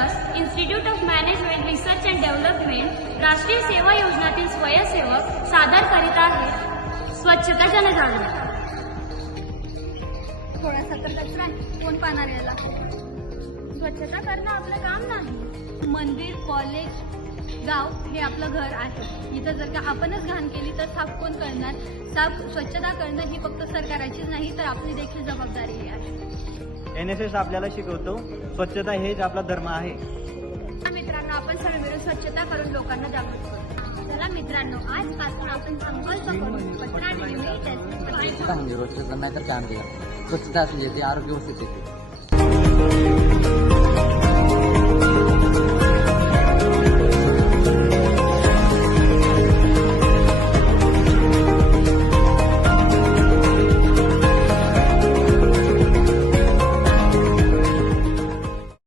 Trust, institute of management research and development, राष्ट्रीय सेवा योजनातील स्वयंसेवक सादर करीत आहेत स्वच्छता जनजागृती. थोडासा तर कचरा कोण पाहणार याला? स्वच्छता करणं आपलं काम नाही. मंदिर, कॉलेज, गाव हे आपलं घर आहे. इथं जर का आपणच घाण केली तर साफ कोण करणार? स्वच्छता करणं ही फक्त सरकाराचीच नाही तर आपली देखील जबाबदारी आहे. NSS आपल्याला शिकवतो स्वच्छता हेच आपला धर्म आहे. मित्रांनो, आपण सर्व मिळून स्वच्छता करून लोकांना जागृत करू. चला मित्रांनो, आजपासून आपण संकल्प करू कचरा नेहमी स्वच्छता म्हणजे रोजचं नाही तर काय आमच्या स्वच्छता असली ते आरोग्य व्यवस्थित येते.